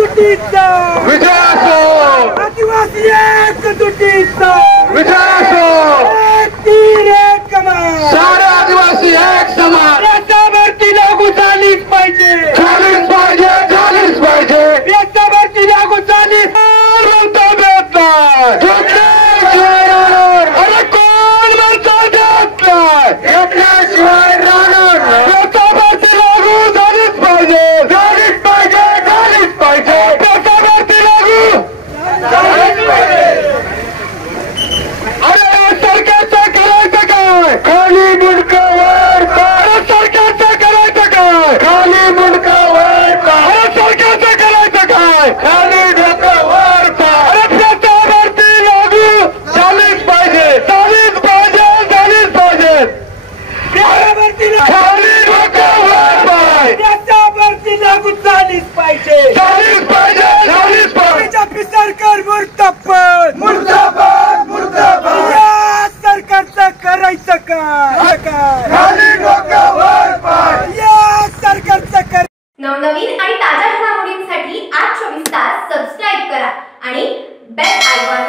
एकजुटीचा विजय असो, आदिवासी एकजुटीचा विजय असो, एक तीर एक कमान, सारे आदिवासी एक समान, याच्यावरती लागू झालीच पाहिजे, झालीच पाहिजे, झालीच पाहिजे, याच्यावरती लागू झालीच अरे कोण म्हणतो देत नाही, घेतल्याशिवाय राहणार याच्यावरती लागू झालीच पाहिजे, झालीच पाहिजे, झालीच पाहिजे, याच्यावरती लागू झालीच पाहिजे. अरे सरकारचं करायचं काय, खाली मुंडकं वर पाय, सरकारचं करायचं काय, खाली मुंडकं वर पाय, सरकारचं करायचं काय, खाली डोकं वर पाय, त्याच्यावरती लागू झालीच पाहिजे, झालीच पाहिजे, झालीच पाहिजे, खाली डोकं वर पाय, त्याच्यावरती लागू झालीच पाहिजे, झालीच पाहिजे, झालीच पाहिजे. बीजेपी सरकार मुर्दाबाद, मुर्दाबाद, मुर्दाबाद. या सरकारचं करायचं काय, खाली डोकं वर पाय, या सरकारचं कर. नवनवीन आणि ताज्या घडामोडींसाठी आज 24 तास सबस्क्राईब करा आणि बेल आयकॉन